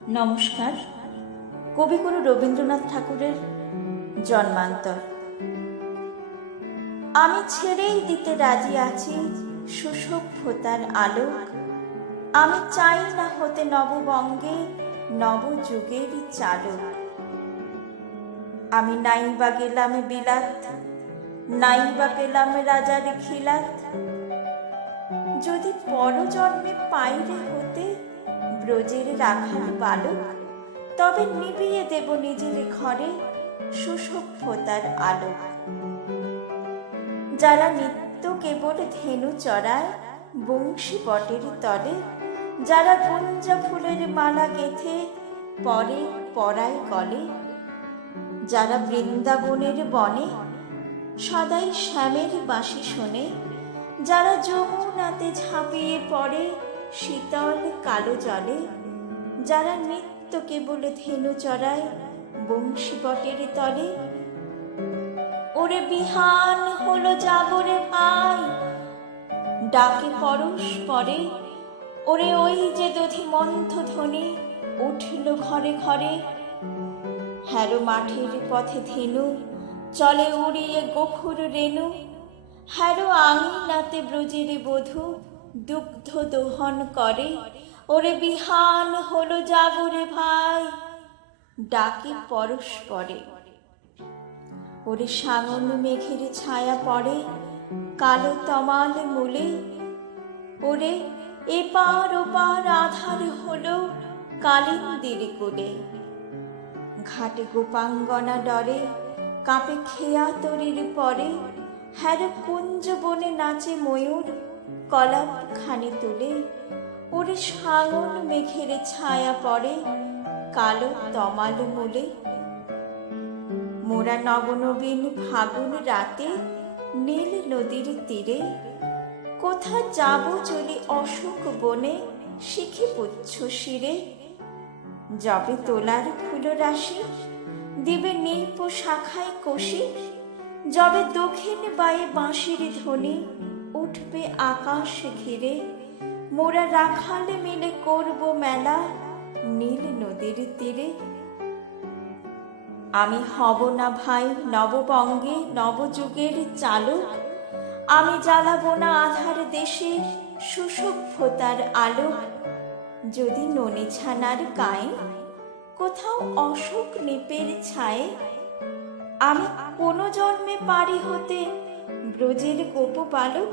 নমস্কার। কবিগুরু রবীন্দ্রনাথ ঠাকুরের জন্মান্তর। আমি ছেড়েই দিতে রাজি আছি সুসভ্যতার আলোক। আমি চাই না হতে নববঙ্গে নবযুগের চালক। আমি নাইবা গেলাম বিলাত নাইবা পেলাম রাজার খিলাত। যদি পরজন্মে পাইরে হতে ব্রজের রাখাল বালক, তবে নিবিয়ে দেব নিজের ঘরে সুসভ্যতার আলোক যারা নিত্য কেবল ধেনু চড়ায় বংশী বটের তলে, যারা কুঞ্জা ফুলের মালা গেথে পরে পরায় গলে, যারা বৃন্দাবনের বনে সদাই শ্যামের বাঁশি শোনে, যারা যমুনাতে ঝাঁপিয়ে পড়ে শীতল কালো জলে, যারা নিত্য কেবল ধেনু চড়ায় বংশীবটের তলে। ওরে বিহান হলো জাগরে ভাই ডাকে পরশ পরে। ওরে ওই যে দধি মন্থ ধ্বনি উঠল ঘরে ঘরে। হ্যারো মাঠের পথে ধেনু, চলে উড়িয়ে গোখুর রেণু। হ্যারো আঙিনাতে ব্রজের বধূ দুগ্ধ দোহন করে। ওরে বিহান হলো জাগরে ভাই, ডাকে পরস্পরে ওরে সাঙন মেঘের ছায়া পড়ে, কালো তমাল মূলে। ওরে এপার ওপার আধার হলো কালিন্দির কোলে। ঘাটে গোপাঙ্গনা ডরে, কাঁপে খেয়া তরির পরে হ্যার কুঞ্জ বনে নাচে ময়ূর কলাপ খানি তুলে ওরে সাঙন মেঘের ছায়া পড়ে কালো তমাল মূলে। মোরা নবনবীন ফাগুন রাতে নীল নদীর তীরে কোথা যাব চলি অশোক বনে শিখি পুচ্ছ শিরে। যবে তোলার ফুল রাশি দিবে নীপ শাখায় কষি, যবে দক্ষিণ বায়ে বাঁশির ধ্বনি উঠবে আকাশ ঘিরে, মোরা রাখালে মিলে করব মেলা নীল নদীর তীরে। আমি হব না ভাই নববঙ্গে নবযুগের চালক, আমি জ্বালাবো না আধার দেশে সুসভ্যতার আলোক। যদি ননি ছানার গায়ে কোথাও অশোক নিপের ছায়ে, আমি কোনো জন্মে পারি হতে ব্রজের গোপ বালক